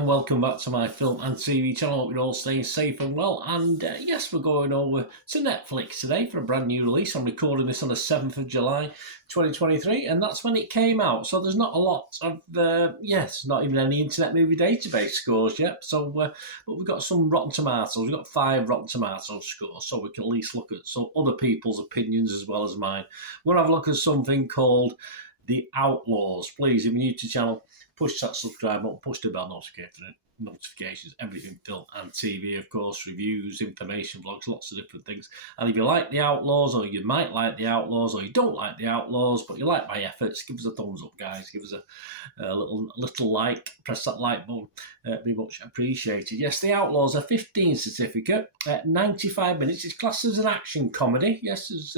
Welcome back to my film and TV channel. Hope you're all staying safe and well. And yes, we're going over to Netflix today for a brand new release. I'm recording this on the 7th of July 2023, and that's when it came out. So there's not a lot of, there's not even any Internet Movie Database scores yet. So, but we've got some Rotten Tomatoes. We've got 5 Rotten Tomatoes scores, so we can at least look at some other people's opinions as well as mine. We're going to have a look at something called The Outlaws. Please, if you're new to the channel, push that subscribe button, push the bell notifications, everything film and TV, of course, reviews, information, vlogs, lots of different things. And if you like The Outlaws, or you might like The Outlaws, or you don't like The Outlaws, but you like my efforts, give us a thumbs up, guys. Give us a little like. Press that like button. It'd be much appreciated. Yes, The Outlaws, a 15 certificate, 95 minutes. It's classed as an action comedy. Yes, there's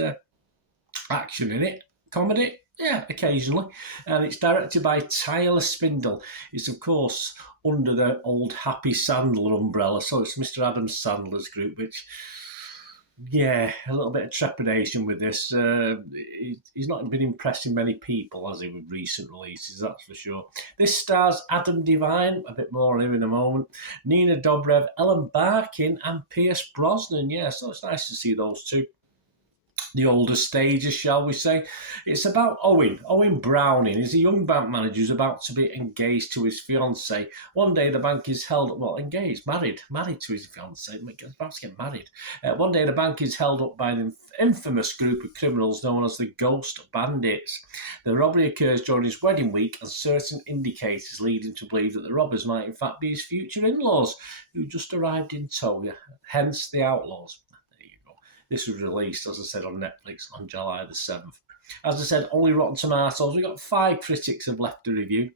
action in it. Comedy? Yeah, occasionally. And it's directed by Tyler Spindle. It's, of course, under the old Happy Sandler umbrella. So it's Mr. Adam Sandler's group, which, yeah, a little bit of trepidation with this. He's not been impressing many people, has he, with recent releases, that's for sure. This stars Adam Devine, a bit more on him in a moment, Nina Dobrev, Ellen Barkin, and Pierce Brosnan. Yeah, so it's nice to see those two. The older stages, shall we say. It's about Owen Browning. He's a young bank manager who's about to be engaged to his fiancée. One day the bank is held up, married to his fiancée, about to get married. One day the bank is held up by an infamous group of criminals known as the Ghost Bandits. The robbery occurs during his wedding week, and certain indicators lead him to believe that the robbers might in fact be his future in-laws, who just arrived in tow, hence The Outlaws. This was released, as I said, on Netflix on July the 7th. As I said, only Rotten Tomatoes. We've got 5 critics have left a review.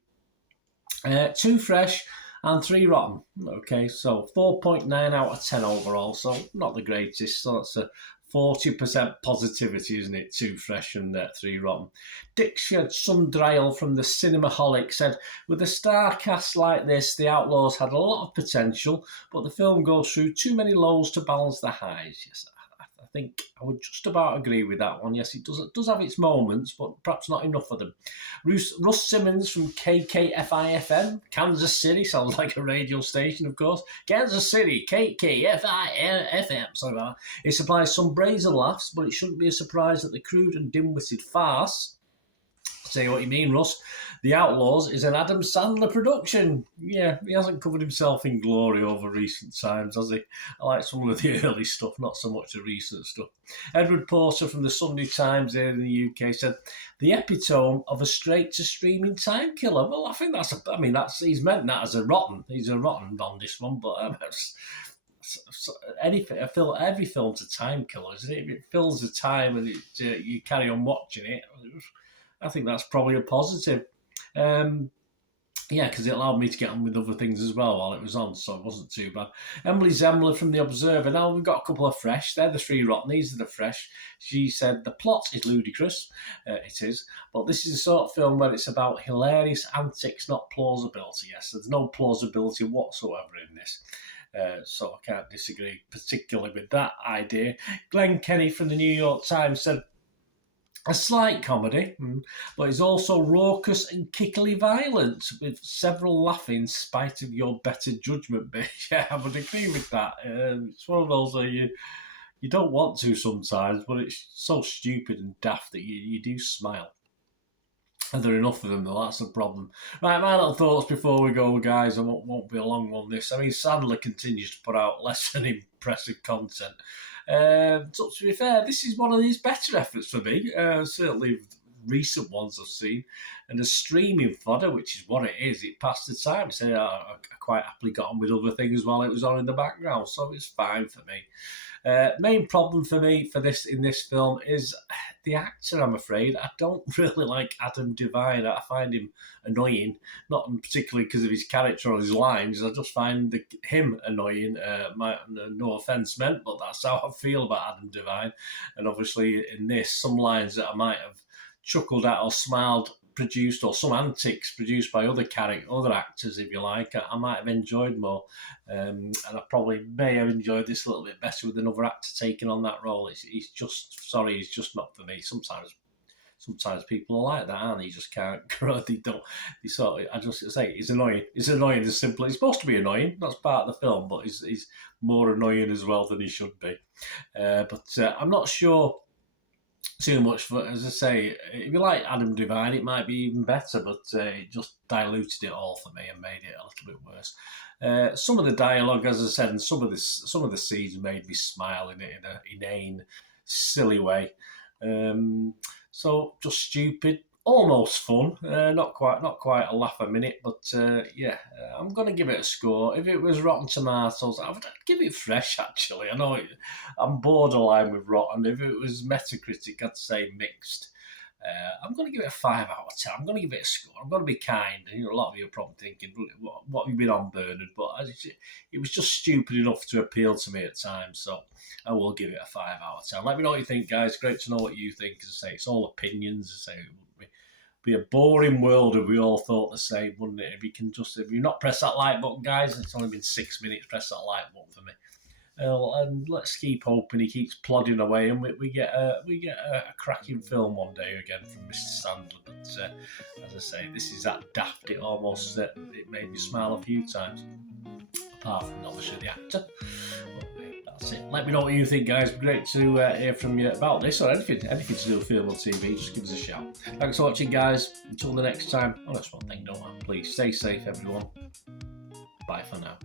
2 fresh and 3 rotten. Okay, so 4.9 out of 10 overall, so not the greatest. So that's a 40% positivity, isn't it? 2 fresh and 3 rotten. Dick Sundriel from the Cinemaholic said, with a star cast like this, The Outlaws had a lot of potential, but the film goes through too many lows to balance the highs. Yes, I think I would just about agree with that one. Yes, it does have its moments, but perhaps not enough of them. Russ Simmons from KKFI-FM, Kansas City, sounds like a radio station, of course. Kansas City, KKFI-FM, sorry about that. It supplies some brazen laughs, but it shouldn't be a surprise that the crude and dim-witted farce, say what you mean, Russ, The Outlaws is an Adam Sandler production. Yeah, he hasn't covered himself in glory over recent times, has he? I like some of the early stuff, not so much the recent stuff. Edward Porter from the Sunday Times here in the UK said, the epitome of a straight-to-streaming time killer. Well, I think he's meant that as a rotten. He's a rotten on this one, but every film's a time killer, isn't it? If it fills the time and you carry on watching it, I think that's probably a positive. Because it allowed me to get on with other things as well while it was on, so it wasn't too bad. Emily Zemmler from The Observer. Now, we've got a couple of fresh. They're the 3 rotten. These are the fresh. She said, the plot is ludicrous. It is. But this is the sort of film where it's about hilarious antics, not plausibility. Yes, there's no plausibility whatsoever in this. So I can't disagree particularly with that idea. Glenn Kenny from the New York Times said, a slight comedy, but it's also raucous and kickily violent, with several laughing in spite of your better judgment, bitch. Yeah, I would agree with that. It's one of those where you don't want to sometimes, but it's so stupid and daft that you do smile. And there are enough of them, though, that's the problem. Right, my little thoughts before we go, guys. I won't be a long one, this. I mean, Sandler continues to put out less than impressive content. So to be fair, this is one of his better efforts for me. Certainly recent ones I've seen, and a streaming fodder, which is what it is. It passed the time. So I quite happily got on with other things while it was on in the background, so it's fine for me. Main problem for me in this film is the actor. I'm afraid I don't really like Adam Devine. I find him annoying, not particularly because of his character or his lines. I just find him annoying. No offense meant, but that's how I feel about Adam Devine. And obviously, in this, some lines that I might have chuckled at or smiled produced, or some antics produced by other actors, if you like, I might have enjoyed more, and I probably may have enjoyed this a little bit better with another actor taking on that role. He's just not for me. Sometimes people are like that, and he just can't grow. They don't. They sort of. I just say he's annoying. It's annoying as simple. He's supposed to be annoying. That's part of the film, but he's more annoying as well than he should be. But I'm not sure too much for, as I say, if you like Adam Devine, it might be even better, but it just diluted it all for me and made it a little bit worse. Some of the dialogue, as I said, and some of the scenes made me smile in an inane, silly way. So just stupid, almost fun. Not quite a laugh a minute, but I'm going to give it a score. If it was Rotten Tomatoes, I'd give it fresh. Actually, I know I'm borderline with Rotten. If it was Metacritic, I'd say mixed. I'm going to give it a 5 out of 10. I'm going to give it a score. I'm going to be kind. A lot of you are probably thinking, what have you been on, Bernard? But it was just stupid enough to appeal to me at times. So I will give it a 5 out of 10. Let me know what you think, guys. Great to know what you think. As I say, it's all opinions. As I say, it would be a boring world if we all thought the same, wouldn't it? If you not press that like button, guys, it's only been 6 minutes. Press that like button for me. And let's keep hoping he keeps plodding away, and we get a cracking film one day again from Mr. Sandler. But as I say, this is that daft. It almost it made me smile a few times. Apart from obviously the actor. But that's it. Let me know what you think, guys. Great to hear from you about this or anything to do with film or TV. Just give us a shout. Thanks for watching, guys. Until the next time. Oh, that's one thing, don't I? Please stay safe, everyone. Bye for now.